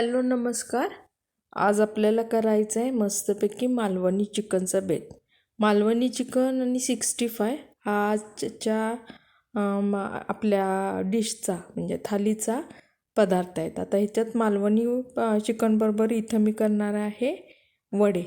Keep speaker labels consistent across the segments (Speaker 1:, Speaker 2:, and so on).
Speaker 1: Hello नमस्कार. आज आपल्याला करायचं आहे मस्तपैकी मालवणी चिकनचा बेत. मालवणी चिकन आणि सिक्स्टी फाय हा आजच्या मा- आपल्या डिशचा म्हणजे थालीचा पदार्थ आहेत. आता ह्याच्यात मालवणी चिकनबरोबर इथं मी करणार आहे वडे.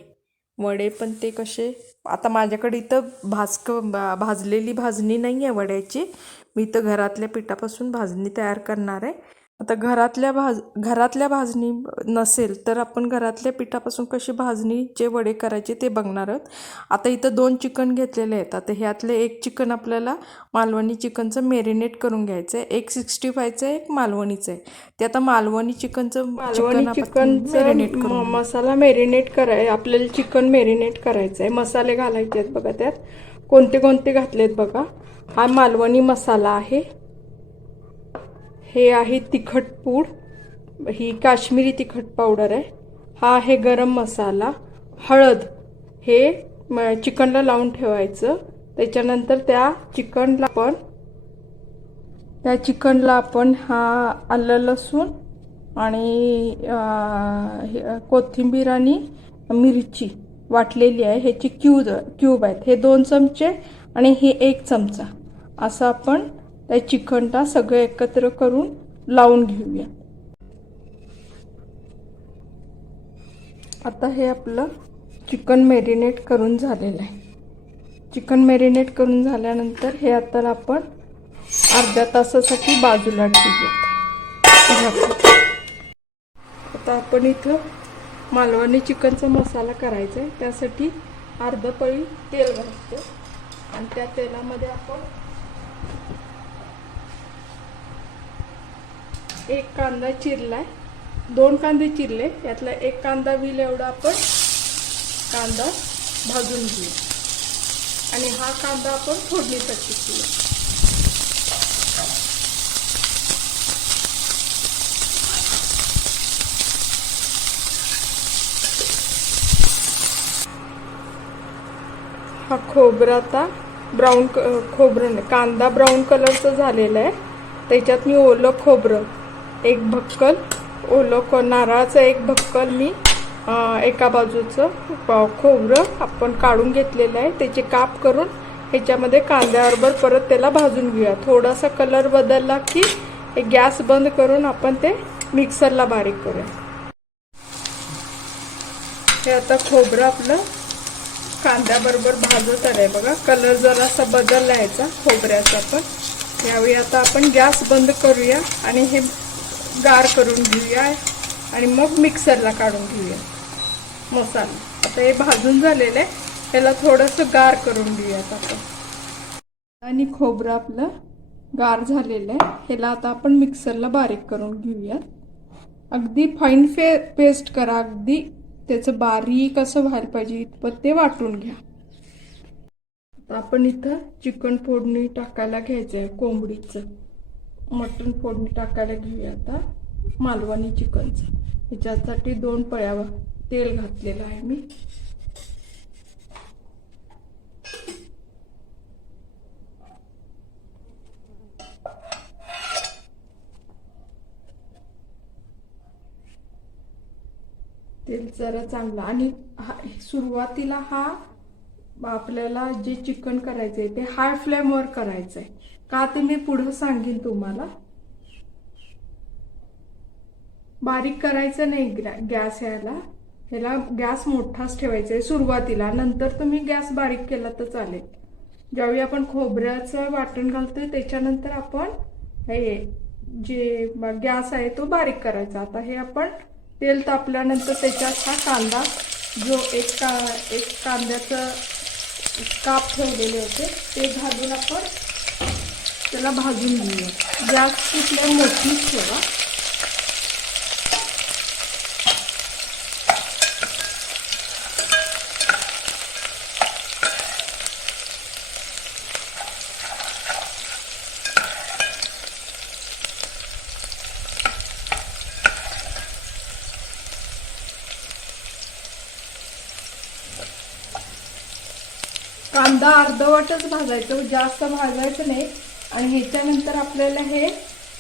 Speaker 1: वडे पण ते कसे आता माझ्याकडे इथं भाजक भा- भाजलेली भाजणी नाही आहे वड्याची. मी इथं घरातल्या पिठापासून भाजणी तयार करणार आहे. आता घरातल्या भाज घरातल्या भाजणी नसेल तर आपण घरातल्या पिठापासून कशी भाजणीचे वडे करायचे ते बघणार आहोत. आता इथं दोन चिकन घेतलेले आहेत. आता ह्यातले एक चिकन आपल्याला मालवणी चिकनचं मेरिनेट करून घ्यायचं आहे एक सिक्स्टी फायचं आहे एक मालवणीचं आहे. ते आता मालवणी चिकनचं
Speaker 2: मालवणी चिकनचं
Speaker 1: मेरिनेट करून
Speaker 2: मसाला मेरिनेट कराय आपल्याला चिकन मेरिनेट करायचं आहे मसाले घालायचे आहेत बघा त्यात. कोणते कोणते घातलेत बघा. हा मालवणी मसाला आहे. हे आहे तिखट पूड. ही काश्मीरी तिखट पावडर आहे. हा आहे गरम मसाला. हळद हे चिकनला लावून ठेवायचं. त्याच्यानंतर त्या चिकनला पण त्या चिकनला आपण हा आलं लसूण आणि हे, कोथिंबीर आणि मिरची वाटलेली आहे. ह्याची क्यूब क्यूब आहेत. हे दोन चमचे आणि हे एक चमचा. असं आपण त्या चिकनला सगळं एकत्र करून लावून घेऊया. आता हे आपलं चिकन मॅरिनेट करून झालेलं आहे. चिकन मॅरिनेट करून झाल्यानंतर हे आता आपण अर्ध्या तासासाठी बाजूला ठेवूयात. आता आपण इथं मालवणी चिकनचा मसाला करायचा आहे त्यासाठी अर्ध पळी तेल घालतो आणि त्या तेलामध्ये आपण एक कांदा चिरलाय. दोन कांदे चिरले. यातला एक कांदा विल एवढा आपण कांदा भाजून घेऊ. आणि हा कांदा आपण फोडणीसाठी घेऊ हा खोबरं आता ब्राऊन क खोबरं नाही कांदा ब्राऊन कलरचं झालेलं आहे. त्याच्यात मी ओलं खोबरं एक भक्कल ओलं खो नारळाचं एक भक्कल मी एका बाजूचं खोबरं आपण काढून घेतलेलं आहे. त्याचे काप करून ह्याच्यामध्ये कांद्याबरोबर परत त्याला भाजून घेऊया. थोडासा कलर बदलला की हे गॅस बंद करून आपण ते मिक्सरला बारीक करूया. हे आता खोबरं आपलं कांद्याबरोबर भाजत आलं आहे बघा. कलर जरासा बदलला ह्याचा खोबऱ्याचा पण. यावेळी आता आपण गॅस बंद करूया आणि हे गार करून घेऊया आणि मग मिक्सरला काढून घेऊया. मसाला. आता हे भाजून झालेलं आहे. त्याला थोडंसं गार करून घेऊयात आपण. आणि खोबरं आपलं गार झालेलं आहे. ह्याला आता आपण मिक्सरला बारीक करून घेऊयात. अगदी फाईन फे पेस्ट करा. अगदी त्याचं बारीक असं व्हायला पाहिजे. इतपत ते वाटून घ्या. आता आपण इथं चिकन फोडणी टाकायला घ्यायचं आहे कोंबडीचं. मटण फोडणी टाकायला घेऊया आता. मालवणी चिकनचं. ह्याच्यासाठी दोन पळ्या तेल घातलेलं आहे मी. तेल जरा चांगलं. आणि हा सुरुवातीला हा आपल्याला जे चिकन करायचं आहे ते हाय फ्लेमवर करायचं आहे का ते मी पुढं सांगेन तुम्हाला? बारीक करायचं नाही गॅस यायला. ह्याला गॅस मोठाच ठेवायचा आहे सुरुवातीला. नंतर तुम्ही गॅस बारीक केला तर चालेल. ज्यावेळी आपण खोबऱ्याचं वाटण घालतोय त्याच्यानंतर आपण हे जे गॅस आहे तो बारीक करायचा. आता हे आपण तेल तापल्यानंतर त्याच्यात हा कांदा जो एक का एक कांद्याचं काप ठेवलेले होते. ते घालून आपण त्याला भाजून घेऊया. गॅस कुठल्या मोठीच ठेवा कांदा अर्धवटच भाजायचं जास्त भाजायचं नाही. आणि ह्याच्यानंतर आपल्याला हे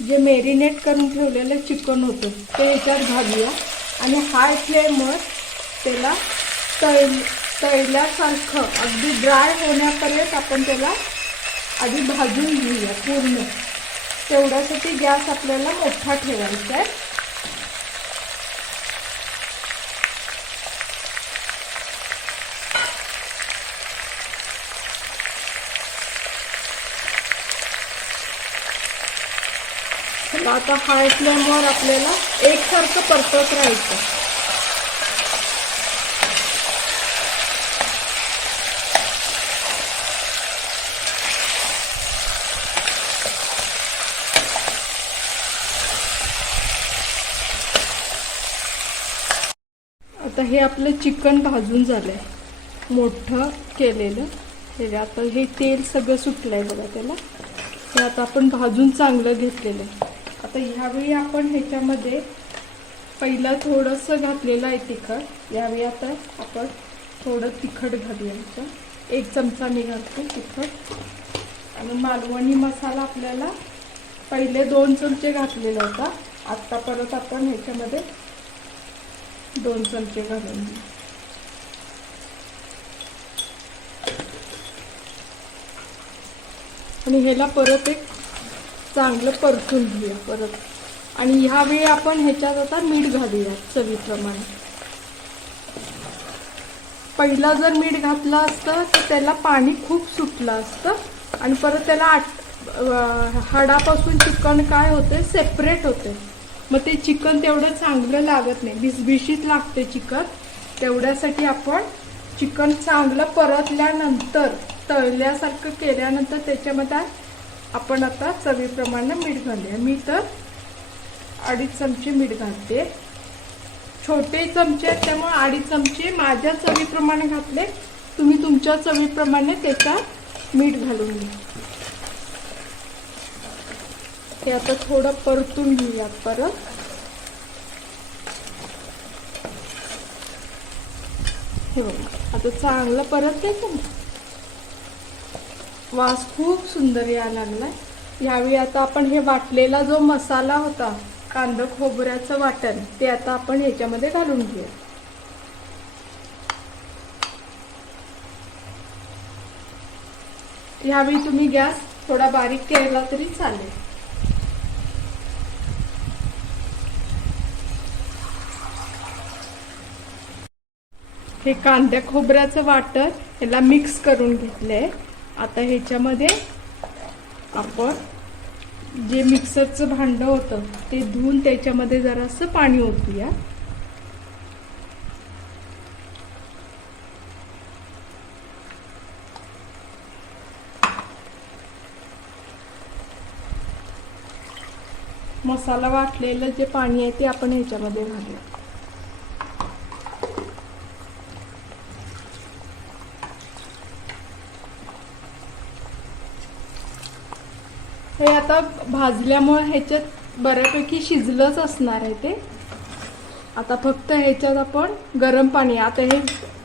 Speaker 2: जे मेरिनेट करून ठेवलेलं चिकन होतं ते ह्याच्यात घालूया. आणि हाय फ्लेमवर त्याला तळ तळल्यासारखं अगदी ड्राय होण्यापर्यंत आपण त्याला आधी भाजून घेऊया पूर्ण. तेवढ्यासाठी गॅस आपल्याला मोठा ठेवायचा आहे. आता हाय फ्लेमवर आपल्याला एकसारखं परतत राहायचं. आता हे आपलं चिकन भाजून झालंय. मोठं केलेलं. हे आता हे तेल सगळं सुटलंय बघा त्याला. हे आता आपण भाजून चांगलं घेतलेलं आहे. आता ह्यावेळी आपण ह्याच्यामध्ये पहिलं थोडंसं घातलेलं आहे तिखट. यावेळी आता आपण थोडं तिखट घालूया एक चमचा मी घालतो तिखट. आणि मालवणी मसाला आपल्याला पहिले दोन चमचे घातलेला होता. आत्ता परत आपण ह्याच्यामध्ये दोन चमचे घालून घेऊ. आणि ह्याला परत एक चांगलं परतून घेऊया परत. आणि ह्यावेळी आपण ह्याच्यात आता मीठ घालूया चवीप्रमाणे. पहिला जर मीठ घातलं असतं तर त्याला पाणी खूप सुटलं असतं. आणि परत त्याला आट हाडापासून चिकन काय होते सेपरेट होते मग ते चिकन तेवढं चांगलं लागत नाही. भिसभिशीत लागते चिकन. तेवढ्यासाठी आपण चिकन चांगलं परतल्यानंतर तळल्यासारखं केल्यानंतर त्याच्यामध्ये आपण आता चवीप्रमाणे मीठ घालूया. मी तर अडीच चमचे मीठ घालते. छोटे चमचे आहेत त्यामुळे अडीच चमचे माझ्या चवीप्रमाणे घातले. तुम्ही तुमच्या चवीप्रमाणे त्याच्यात मीठ घालून घ्या. हे आता थोडं परतून घेऊयात परत. हे बघा आता चांगलं परत द्यायचं ना? वास खूप सुंदर यायला लागलाय. यावेळी आता आपण हे वाटलेला जो मसाला होता कांदा खोबऱ्याचं वाटण ते आता आपण ह्याच्यामध्ये घालून घेऊ यावेळी तुम्ही गॅस थोडा बारीक केला तरी चालेल. हे कांद्या खोबऱ्याचं वाटण ह्याला मिक्स करून घेतलंय. आता ह्याच्यामध्ये आपण जे मिक्सरचं भांडं होतं ते धुवून त्याच्यामध्ये जरासं पाणी ओतूया. मसाला वाटलेलं जे पाणी आहे ते आपण ह्याच्यामध्ये घालूया. हे आता भाजल्यामुळे ह्याच्यात बऱ्यापैकी शिजलंच असणार आहे ते. आता फक्त ह्याच्यात आपण गरम पाणी आता हे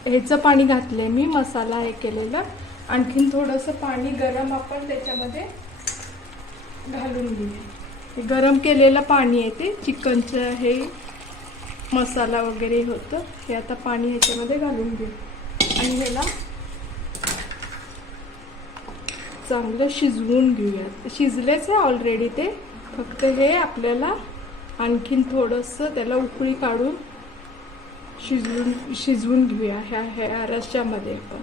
Speaker 2: ह्याचं पाणी घातलंय मी मसाला हे केलेलं. आणखीन थोडंसं पाणी गरम आपण त्याच्यामध्ये घालून घेऊया. हे गरम केलेलं पाणी आहे ते चिकनचं हे मसाला वगैरे होतं हे आता पाणी ह्याच्यामध्ये घालून घेऊ. आणि ह्याला चांगलं शिजवून घेऊयात शिजलेच आहे ऑलरेडी ते. फक्त हे आपल्याला आणखीन थोडंसं त्याला उकळी काढून शिजवून शिजवून घेऊया ह्या ह्या रश्श्यामध्ये आपण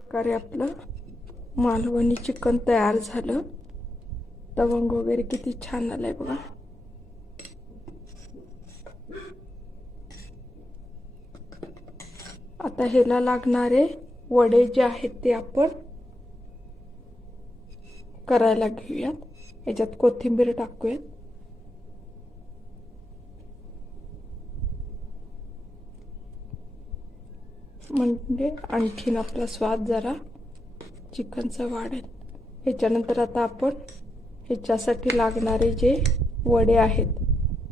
Speaker 2: प्रकारे आपलं मालवणी चिकन तयार झालं. तवंग वगैरे किती छान आलंय बघा. आता ह्याला लागणारे वडे जे आहेत ते आपण करायला घेऊयात. याच्यात कोथिंबीर टाकूयात. म्हणजे आणखीन आपला स्वाद जरा चिकनचा वाढेल. ह्याच्यानंतर आता आपण ह्याच्यासाठी लागणारे जे वडे आहेत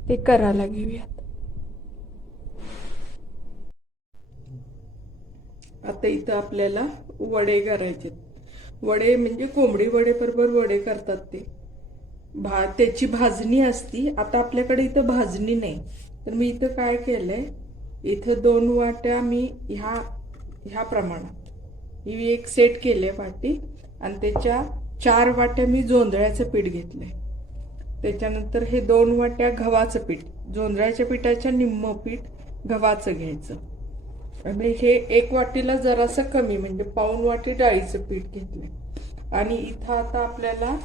Speaker 2: ते करायला घेऊयात. आता इथं आपल्याला वडे करायचे वडे म्हणजे कोंबडी वडे बरोबर वडे करतात ते. भा त्याची भाजणी असती. आता आपल्याकडे इथं भाजणी नाही. तर मी इथं काय केलंय? इथं दोन वाट्या मी ह्या ह्या प्रमाणात. ही एक सेट केले वाटी आणि त्याच्या चार वाट्या मी जोंधळ्याचं पीठ घेतलंय. त्याच्यानंतर हे दोन वाट्या गव्हाचं पीठ. जोंधळ्याच्या पिठाच्या निम्म पीठ गव्हाचं घ्यायचं. आणि हे एक वाटीला जरासं कमी म्हणजे पाऊन वाटी डाळीचं पीठ घेतलं आणि इथं आता आपल्याला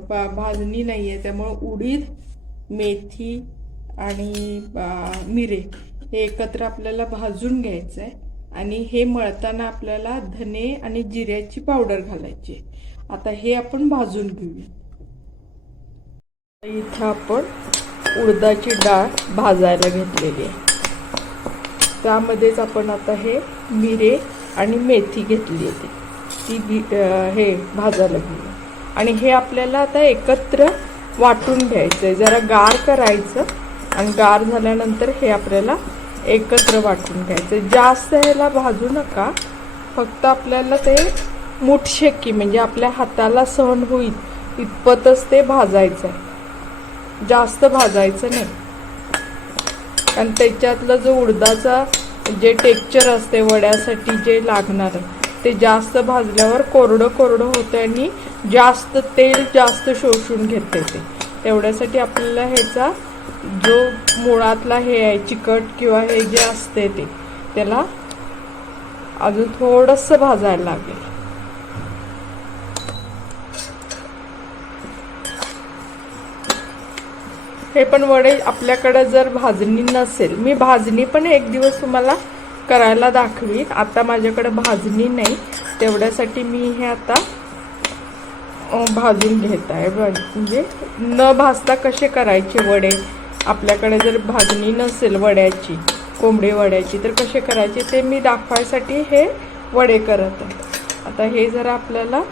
Speaker 2: बा- भाजणी नाही आहे त्यामुळं उडीद मेथी आणि मिरे हे एकत्र आपल्याला भाजून घ्यायचं आहे आणि हे मळताना आपल्याला धने आणि जिऱ्याची पावडर घालायची आहे. आता हे आपण भाजून घेऊया इथं आपण उडदाची डाळ भाजायला घेतलेली आहे. त्यामध्येच आपण आता हे मिरे आणि मेथी घेतली होती ती. भी- हे भाजायला घेऊया. आणि हे आपल्याला आता एकत्र वाटून घ्यायचं आहे जरा गार करायचं आणि गार झाल्यानंतर हे आपल्याला एकत्र वाटून घ्यायचं जास्त ह्याला भाजू नका. फक्त आपल्याला ते मुठशेकी म्हणजे आपल्या हाताला सहन होईल इतपतच ते भाजायचं आहे जास्त भाजायचं नाही. कारण त्याच्यातलं जो उडदाचा जे टेक्चर असते वड्यासाठी जे लागणार ते जास्त भाजल्यावर कोरडं कोरडं होतं आणि जास्त तेल जास्त शोषून घेते ते. तेवढ्यासाठी आपल्याला ह्याचा जो मुळातला हे आहे चिकट किंवा हे जे असते ते त्याला अजून थोडंसं भाजायला लागेल. हे पण वडे आपल्याकडं जर भाजणी नसेल मी भाजणी पण एक दिवस तुम्हाला करायला दाखवीन. आता माझ्याकडं भाजणी नाही तेवढ्यासाठी मी हे आता भाजून घेत आहे. ब- म्हणजे न भाजता कसे करायचे वडे? आपल्याकडे जर भाजणी नसेल वड्याची कोंबडी वड्याची तर कसे करायचे ते मी दाखवायसाठी हे वडे करत आहे. आता हे जरा आपल्याला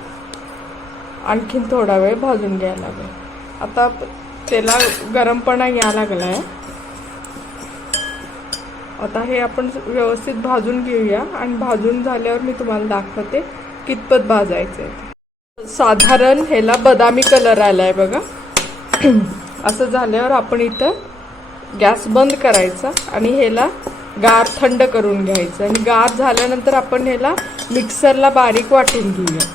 Speaker 2: आणखीन थोडा वेळ भाजून घ्यायला लागेल आता त्याला गरमपणा या लागला आहे आता हे आपण व्यवस्थित भाजून घेऊया आणि भाजून झाल्यावर मी तुम्हाला दाखवते कितपत भाजायचं आहे. साधारण ह्याला बदामी कलर आला आहे बघा. असं झाल्यावर आपण इथं गॅस बंद करायचा आणि ह्याला गार थंड करून घ्यायचं. आणि गार झाल्यानंतर आपण ह्याला मिक्सरला बारीक वाटून घेऊया.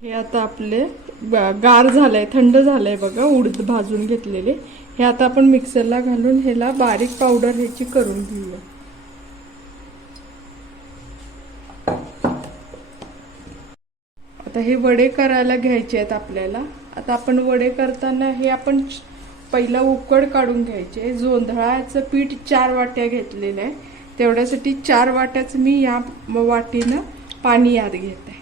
Speaker 2: हे आता आपले गार झालंय थंड झालंय बघा उडद भाजून घेतलेले. हे आता आपण मिक्सरला घालून ह्याला बारीक पावडर ह्याची करून घेऊया. आता हे वडे करायला घ्यायचे आहेत आपल्याला. आता आपण वडे करताना हे आपण पहिला उकड काढून घ्यायचे. जोंधळाचं पीठ चार वाट्या घेतलेलं आहे. तेवढ्यासाठी चार वाट्याच मी या वाटीनं पाणी यात घेत. आहे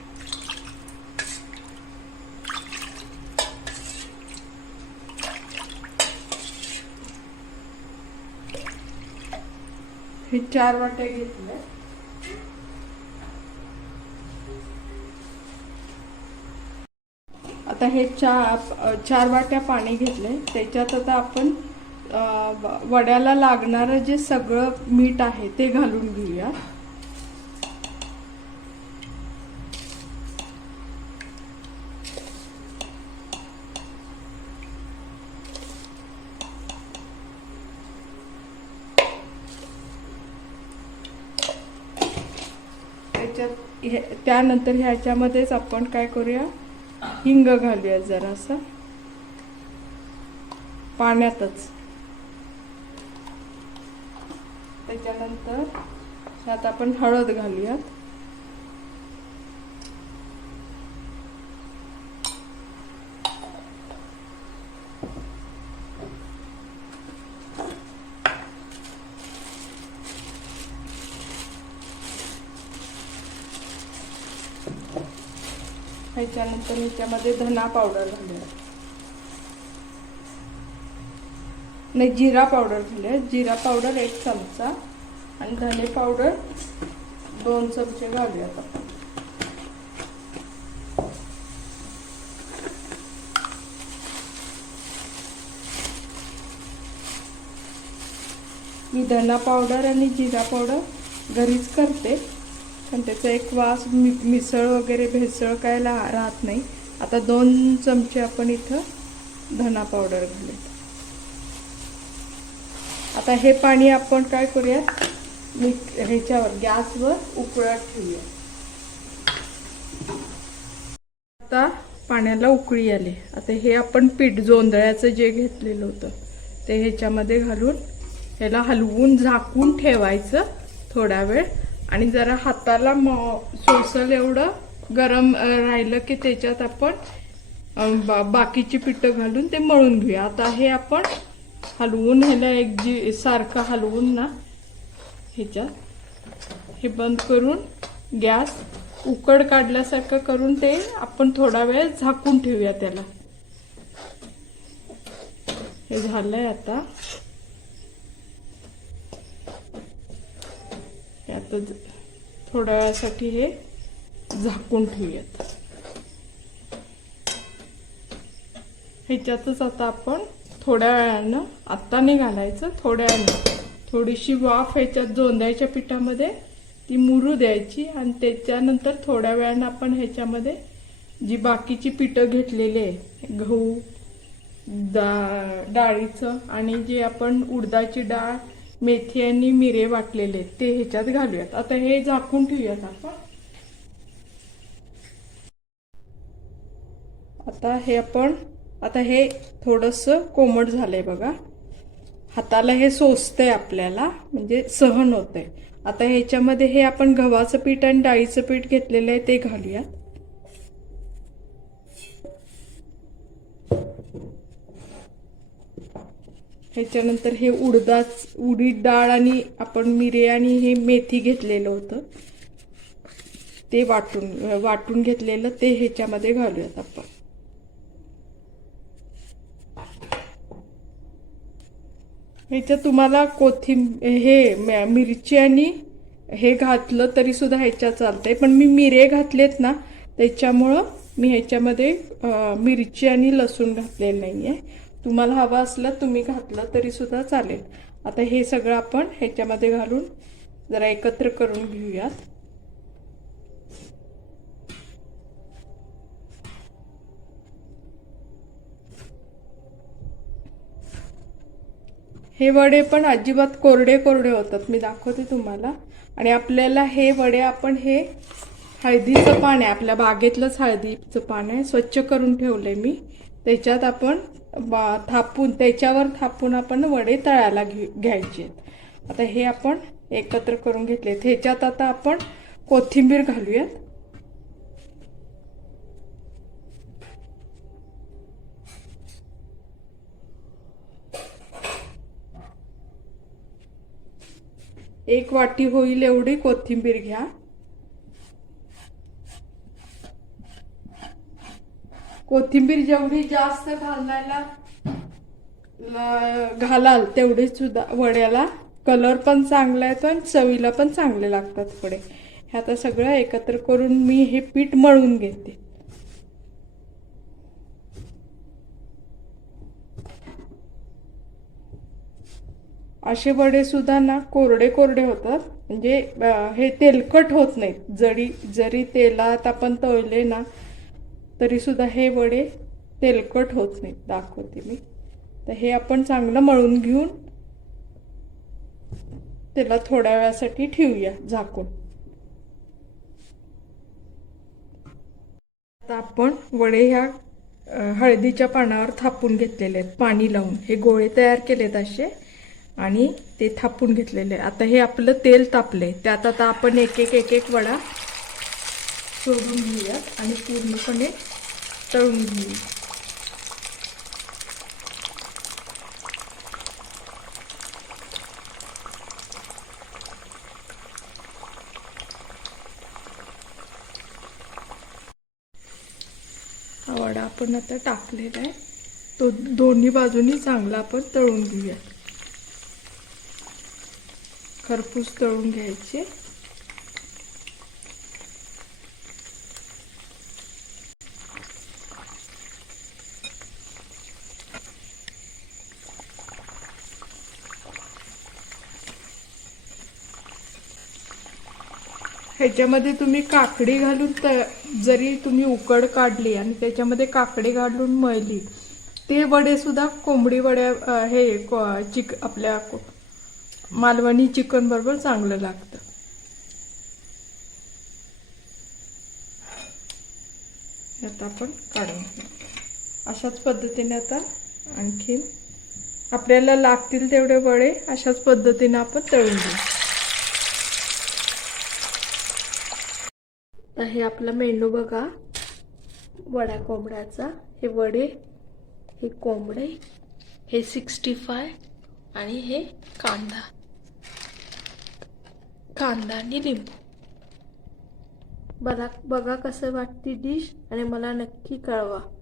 Speaker 2: हे चार वाट्या घेतल्या. आता हे चार चार वाट्या पाणी घेतले त्याच्यात आता आपण वड्याला लागणारं जे सगळं मीठ आहे ते घालून घेऊया त्याच्यात हे त्यानंतर ह्याच्यामध्येच आपण काय करूया? हिंग घालूया जरासं. पाण्यातच. त्याच्यानंतर त्यात आपण हळद घालूयात. ह्याच्यानंतर ह्याच्यामध्ये धना पावडर घालूया. नाही जिरा पावडर घालूया. जिरा पावडर एक चमचा आणि धने पावडर दोन चमचे घालूयात आपण. मी धना पावडर आणि जिरा पावडर घरीच करते. पण त्याचा एक वास मि मिसळ वगैरे भेसळ काय ला राहत नाही. आता दोन चमचे आपण इथं धना पावडर घालूया आता हे पाणी आपण काय करूयात? मी ह्याच्यावर गॅसवर उकळत ठेवूया आता पाण्याला उकळी आली. आता हे आपण पीठ जोंधळ्याचं जे घेतलेलं होतं ते ह्याच्यामध्ये घालून ह्याला हलवून झाकून ठेवायचं थोडा वेळ. आणि जरा हाताला म सोसल एवढं गरम राहिलं की त्याच्यात आपण बा बाकीची पिठं घालून ते मळून घेऊया. आता हे आपण हलवून ह्याला एक जी सारखं हलवून ना ह्याच्यात हे बंद करून गॅस उकड काढल्यासारखं करून ते आपण थोडा वेळ झाकून ठेवूया त्याला. हे झालंय आता. आता थोड्या वेळासाठी हे झाकून ठेवूयात. ह्याच्यातच आता आपण थोड्या वेळानं आत्ता नाही घालायचं थोड्या वेळानं. थोडीशी वाफ ह्याच्यात जोंधळ्याच्या पिठामध्ये ती मुरू द्यायची आणि त्याच्यानंतर थोड्या वेळानं आपण ह्याच्यामध्ये जी बाकीची पिठं घेतलेली आहे गहू दा डाळीचं आणि जे आपण उडदाची डाळ मेथी आणि मिरे वाटलेले आहेत, ते ह्याच्यात घालूयात. आता हे झाकून ठेवूयात आपण. आता हे आपण आता हे थोडंसं कोमट झालंय बघा. हाताला हे सोसतंय आपल्याला म्हणजे सहन होतंय. आता ह्याच्यामध्ये हे आपण गव्हाचं पीठ आणि डाळीचं पीठ घेतलेलं आहे ते घालूयात. ह्याच्यानंतर हे उडदाच उडीद डाळ आणि आपण मिरे आणि हे मेथी घेतलेलं होतं. ते वाटून वाटून घेतलेलं ते ह्याच्यामध्ये घालूयात आपण. ह्याच्यात तुम्हाला कोथिंब हे मिरची आणि हे घातलं तरी सुद्धा ह्याच्यात चालतंय. पण मी मिरे घातलेत ना त्याच्यामुळं मी ह्याच्यामध्ये मिरची आणि लसूण घातलेलं नाही आहे तुम्हाला हवं असलं तुम्ही घातलं तरी सुद्धा चालेल. आता हे सगळं आपण ह्याच्यामध्ये घालून जरा एकत्र करून घेऊयात. हे वडे पण अजिबात कोरडे कोरडे होतात. मी दाखवते तुम्हाला. आणि आपल्याला हे वडे आपण हे हळदीचं पान आहे. आपल्या बागेतलंच हळदीचं पान आहे. स्वच्छ करून ठेवलंय मी. त्याच्यात आपण बा- थापून त्याच्यावर थापून आपण वडे तळायला घे घ्यायचे. आता हे आपण एकत्र करून घेतले. ह्याच्यात आता आपण कोथिंबीर घालूयात. एक वाटी होईल एवढी कोथिंबीर घ्या. कोथिंबीर जेवढी जास्त घालायला घालाल तेवढी सुद्धा वड्याला. कलर पण चांगला येतो आणि चवीला पण चांगले लागतात वडे. हे आता सगळं एकत्र करून मी हे पीठ मळून घेते. असे वडे सुद्धा ना कोरडे कोरडे होतात. म्हणजे हे तेलकट होत नाहीत. जरी जरी तेलात आपण तळले ना तरीसुद्धा हे वडे तेलकट होत नाहीत दाखवते मी. तर हे आपण चांगलं मळून घेऊन त्याला थोड्या वेळासाठी ठेवूया झाकून. आता आपण वडे ह्या हळदीच्या पानावर थापून घेतलेले आहेत पाणी लावून. हे गोळे तयार केलेत असे आणि ते थापून घेतलेले आहे. आता हे आपलं तेल तापले त्यात आता आपण एक एक एक एक वडा सोडून घेऊयात आणि पूर्णपणे तळून घेऊया हा वडा आपण आता टाकलेला आहे. तो दोन्ही बाजूनी चांगला आपण तळून घेऊया. खरपूस तळून घ्यायचे. ह्याच्यामध्ये तुम्ही काकडी घालून त जरी तुम्ही उकड काढली आणि त्याच्यामध्ये काकडी घालून मळली ते वडे सुद्धा कोंबडी वड्या हे को- चिक आपल्या को- मालवणी चिकन बरोबर चांगलं लागतं. आता आपण काढून अशाच पद्धतीने आता आणखीन आपल्याला लागतील तेवढे वडे अशाच पद्धतीने आपण तळून घेऊ.
Speaker 1: हे आपला मेनू बघा. वडा कोंबड्याचा. हे वडे हे कोंबडे हे सिक्स्टी फाय आणि हे कांदा. कांदा आणि लिंबू. बघा बघा कसं वाटते डिश आणि मला नक्की कळवा.